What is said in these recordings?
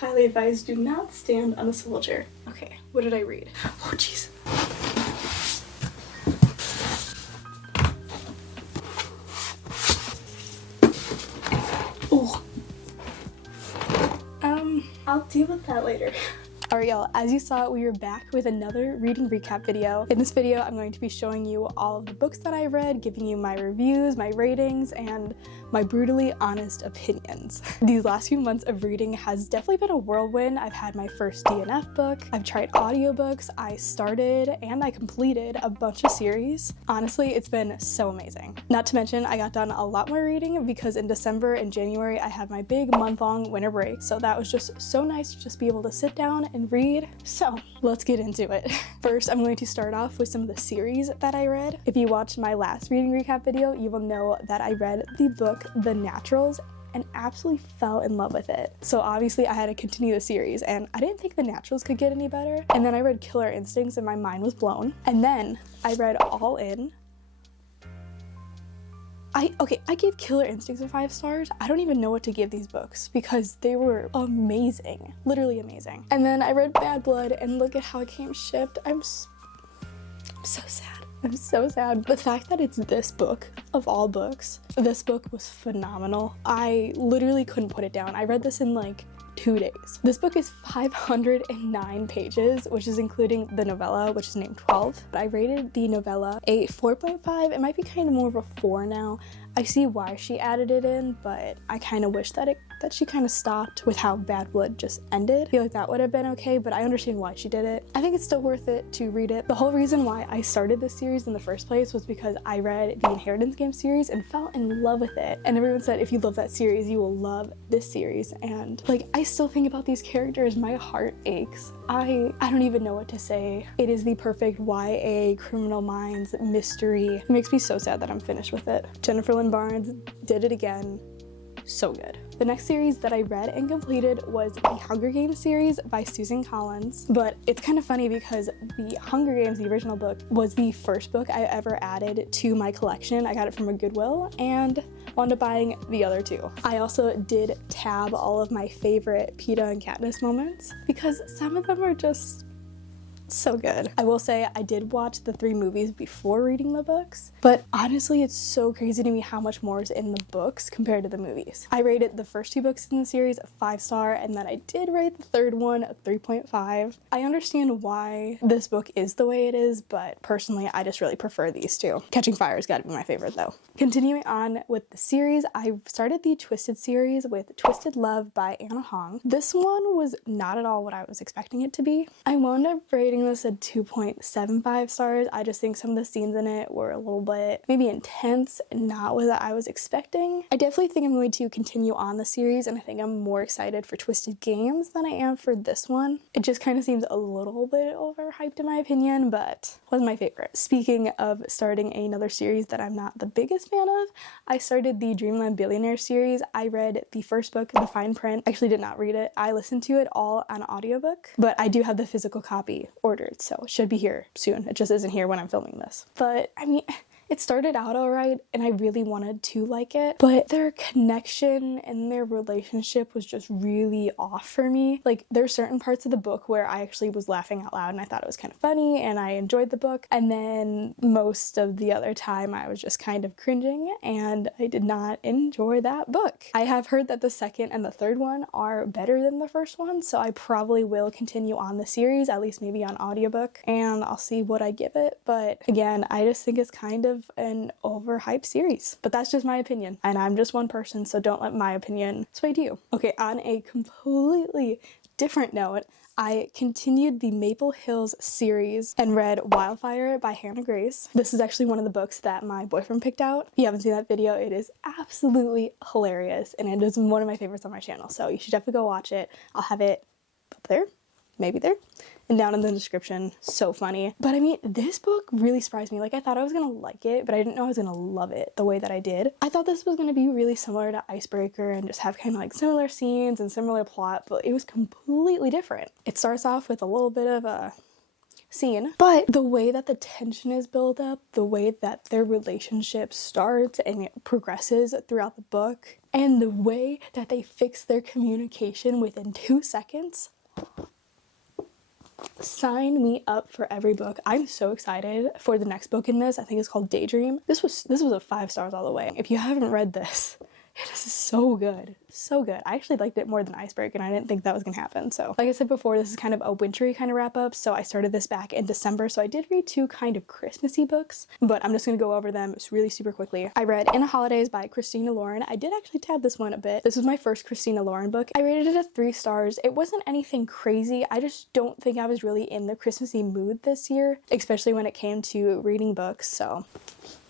highly advise do not stand on a swivel chair. Okay, what did I read? Oh jeez. Oh. I'll deal with that later. Alright y'all, as you saw, we are back with another reading recap video. In this video, I'm going to be showing you all of the books that I read, giving you my reviews, my ratings, and my brutally honest opinions. These last few months of reading has definitely been a whirlwind. I've had my first DNF book, I've tried audiobooks, I started and I completed a bunch of series. Honestly, it's been so amazing. Not to mention, I got done a lot more reading because in December and January, I had my big month-long winter break, so that was just so nice to just be able to sit down and read. So let's get into it. First, I'm going to start off with some of the series that I read. If you watched my last reading recap video, you will know that I read the book The Naturals and absolutely fell in love with it. So obviously I had to continue the series and I didn't think The Naturals could get any better. And then I read Killer Instincts and my mind was blown. And then I read All In. I gave Killer Instincts 5 stars. I don't even know what to give these books because they were amazing, literally amazing. And then I read Bad Blood and look at how it came shipped. I'm so sad. I'm so sad. The fact that it's this book, of all books, this book was phenomenal. I literally couldn't put it down. I read this in like 2 days. This book is 509 pages, which is including the novella, which is named 12. But I rated the novella a 4.5. It might be kind of more of a 4 now. I see why she added it in, but I kind of wish that she kind of stopped with how Bad Blood just ended. I feel like that would have been okay, but I understand why she did it. I think it's still worth it to read it. The whole reason why I started this series in the first place was because I read the Inheritance Game series and fell in love with it. And everyone said, if you love that series, you will love this series. And like, I still think about these characters, my heart aches. I don't even know what to say. It is the perfect YA Criminal Minds mystery. It makes me so sad that I'm finished with it. Jennifer Lynn Barnes did it again. So good. The next series that I read and completed was the Hunger Games series by Susan Collins. But it's kind of funny because the Hunger Games, the original book, was the first book I ever added to my collection. I got it from a Goodwill and wound up buying the other two. I also did tab all of my favorite Peeta and Katniss moments because some of them are just so good. I will say I did watch the 3 movies before reading the books, but honestly it's so crazy to me how much more is in the books compared to the movies. I rated the first 2 books in the series a 5 star and then I did rate the third one a 3.5. I understand why this book is the way it is, but personally I just really prefer these 2. Catching Fire's gotta be my favorite though. Continuing on with the series, I started the Twisted series with Twisted Love by Anna Hong. This one was not at all what I was expecting it to be. I wound up rating this at 2.75 stars. I just think some of the scenes in it were a little bit maybe intense and not what I was expecting. I definitely think I'm going to continue on the series and I think I'm more excited for Twisted Games than I am for this one. It just kind of seems a little bit overhyped in my opinion, but was my favorite. Speaking of starting another series that I'm not the biggest fan of, I started the Dreamland Billionaire series. I read the first book, The Fine Print. Actually did not read it. I listened to it all on audiobook, but I do have the physical copy ordered, so it should be here soon. It just isn't here when I'm filming this. But I mean, it started out alright and I really wanted to like it, but their connection and their relationship was just really off for me. Like, there are certain parts of the book where I actually was laughing out loud and I thought it was kind of funny and I enjoyed the book, and then most of the other time I was just kind of cringing and I did not enjoy that book. I have heard that the second and the third one are better than the first one, so I probably will continue on the series, at least maybe on audiobook, and I'll see what I give it. But again, I just think it's kind of an overhyped series, but that's just my opinion and I'm just one person, so don't let my opinion sway you. Okay, on a completely different note, I continued the Maple Hills series and read Wildfire by Hannah Grace. This is actually one of the books that my boyfriend picked out. If you haven't seen that video, it is absolutely hilarious and it is one of my favorites on my channel, so you should definitely go watch it. I'll have it up there, maybe there, and down in the description. So funny. But I mean, this book really surprised me. Like, I thought I was gonna like it, but I didn't know I was gonna love it the way that I did. I thought this was gonna be really similar to Icebreaker and just have kind of like similar scenes and similar plot, but it was completely different. It starts off with a little bit of a scene. But the way that the tension is built up, the way that their relationship starts and it progresses throughout the book, and the way that they fix their communication within 2 seconds, sign me up for every book. I'm so excited for the next book in this. I think it's called Daydream. This was a 5 stars all the way. If you haven't read this, it is so good. So good. I actually liked it more than Iceberg, and I didn't think that was gonna happen. So like I said before, this is kind of a wintry kind of wrap up. So I started this back in December. So I did read 2 kind of Christmassy books, but I'm just gonna go over them really super quickly. I read In the Holidays by Christina Lauren. I did actually tab this one a bit. This was my first Christina Lauren book. I rated it a 3 stars. It wasn't anything crazy. I just don't think I was really in the Christmassy mood this year, especially when it came to reading books. So.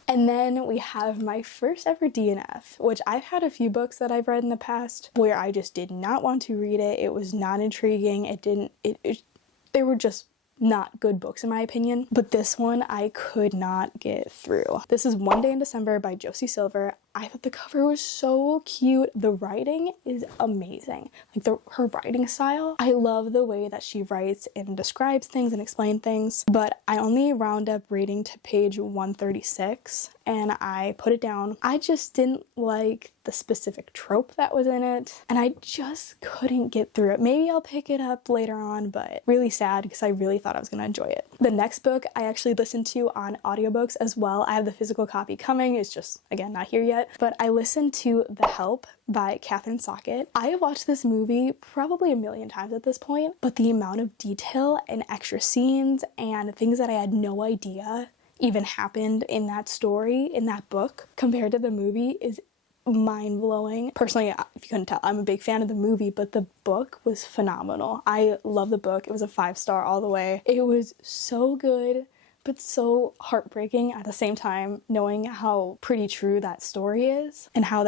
And then we have my first ever DNF, which I've had a few books that I've read in the past where I just did not want to read it. It was not intriguing. They were just not good books in my opinion. But this one I could not get through. This is One Day in December by Josie Silver. I thought the cover was so cute. The writing is amazing. Like her writing style. I love the way that she writes and describes things and explains things. But I only wound up reading to page 136 and I put it down. I just didn't like the specific trope that was in it and I just couldn't get through it. Maybe I'll pick it up later on, but really sad because I really thought I was gonna enjoy it. The next book I actually listened to on audiobooks as well. I have the physical copy coming. It's just, again, not here yet. But I listened to The Help by Catherine Socket. I have watched this movie probably a million times at this point, but the amount of detail and extra scenes and things that I had no idea even happened in that story, in that book, compared to the movie is mind-blowing. Personally, if you couldn't tell, I'm a big fan of the movie, but the book was phenomenal. I love the book. It was a 5 star all the way. It was so good, but so heartbreaking at the same time, knowing how pretty true that story is and how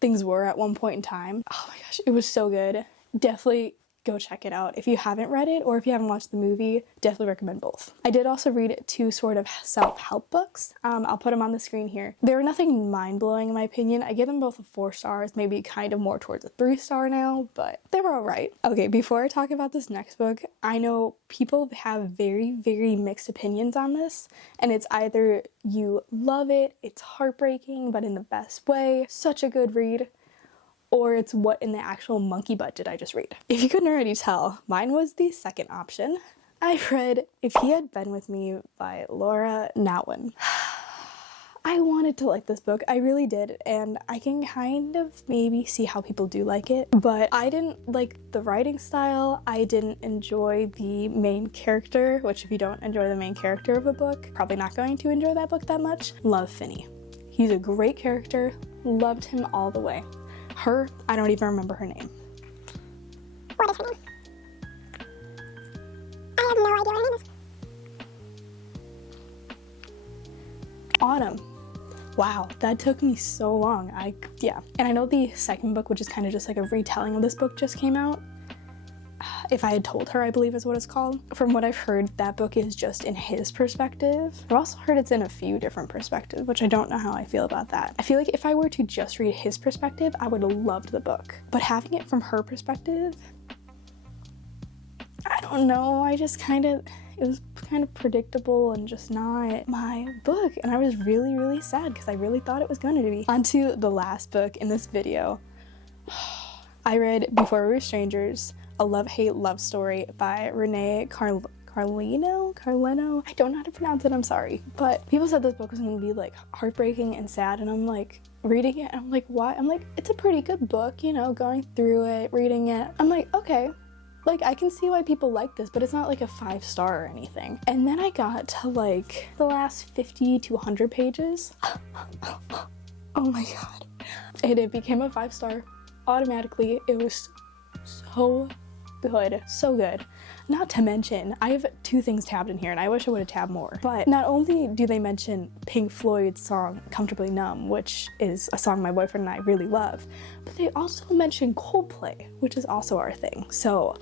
things were at one point in time. Oh my gosh, it was so good. Definitely go check it out. If you haven't read it or if you haven't watched the movie, definitely recommend both. I did also read 2 sort of self-help books. I'll put them on the screen here. They were nothing mind-blowing in my opinion. I give them both a 4 stars, maybe kind of more towards a 3 star now, but they were all right. Okay, before I talk about this next book, I know people have very, very mixed opinions on this, and it's either you love it, it's heartbreaking, but in the best way, such a good read, or it's what in the actual monkey butt did I just read. If you couldn't already tell, mine was the second option. I read If He Had Been With Me by Laura Nowin. I wanted to like this book, I really did, and I can kind of maybe see how people do like it, but I didn't like the writing style. I didn't enjoy the main character, which if you don't enjoy the main character of a book, probably not going to enjoy that book that much. Love Finney. He's a great character, loved him all the way. Her, I don't even remember her name. What is her name? I have no idea what her name is. Autumn. Wow, that took me so long. Yeah. And I know the second book, which is kind of just like a retelling of this book, just came out. If I Had Told Her, I believe is what it's called. From what I've heard, that book is just in his perspective. I've also heard it's in a few different perspectives, which I don't know how I feel about that. I feel like if I were to just read his perspective, I would have loved the book. But having it from her perspective, I don't know, it was kind of predictable and just not my book. And I was really, really sad because I really thought it was going to be. On to the last book in this video. I read Before We Were Strangers, a love-hate love story by Renee Carlino? I don't know how to pronounce it, I'm sorry. But people said this book was going to be like heartbreaking and sad, and I'm like reading it and I'm like, why? I'm like, it's a pretty good book, you know, going through it, reading it. I'm like, okay, like I can see why people like this, but it's not like a 5 star or anything. And then I got to like the last 50 to 100 pages. Oh my god. And it became a 5 star automatically. It was so good, so good. Not to mention, I have 2 things tabbed in here and I wish I would have tabbed more. But not only do they mention Pink Floyd's song Comfortably Numb, which is a song my boyfriend and I really love, but they also mention Coldplay, which is also our thing. So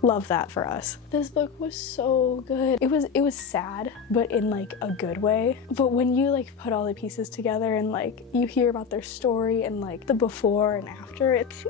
love that for us. This book was so good. It was sad, but in like a good way. But when you like put all the pieces together and like you hear about their story and like the before and after, it's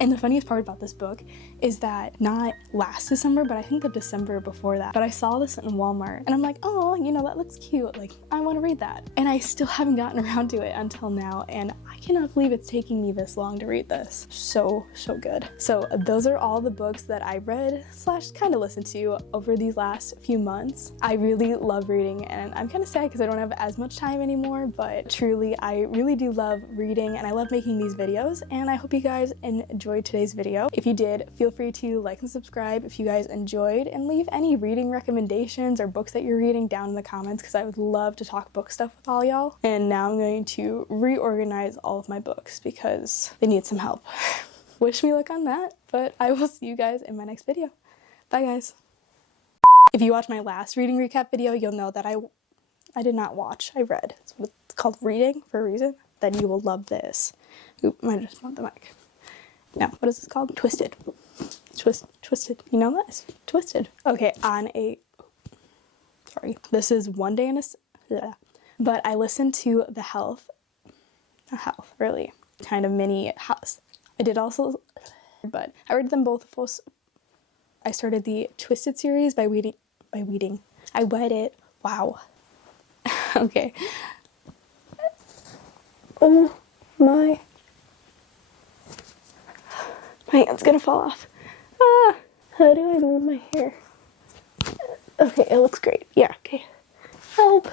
And the funniest part about this book is that not last December, but I think the December before that, but I saw this in Walmart and I'm like, oh, you know, that looks cute. Like, I want to read that. And I still haven't gotten around to it until now. And I cannot believe it's taking me this long to read this. So good. So those are all the books that I read / kind of listened to over these last few months. I really love reading, and I'm kind of sad because I don't have as much time anymore, but truly, I really do love reading and I love making these videos, and I hope you guys enjoyed today's video. If you did, feel free to like and subscribe if you guys enjoyed, and leave any reading recommendations or books that you're reading down in the comments because I would love to talk book stuff with all y'all. And now I'm going to reorganize all of my books because they need some help. Wish me luck on that, but I will see you guys in my next video. Bye guys. If you watched my last reading recap video, you'll know that I did not watch, I read. It's what it's called, reading, for a reason. Then you will love this. Oop, I just want the mic. No, what is this called? Twisted. Twisted. You know that? It's Twisted. Okay, sorry. This is one day in a, but I listened to the really kind of mini house. I did also, but I read them both. I started the Twisted series by reading. I read it. Wow. Okay. Oh my hand's gonna fall off. Ah, how do I move my hair? Okay, it looks great. Yeah, okay. Help.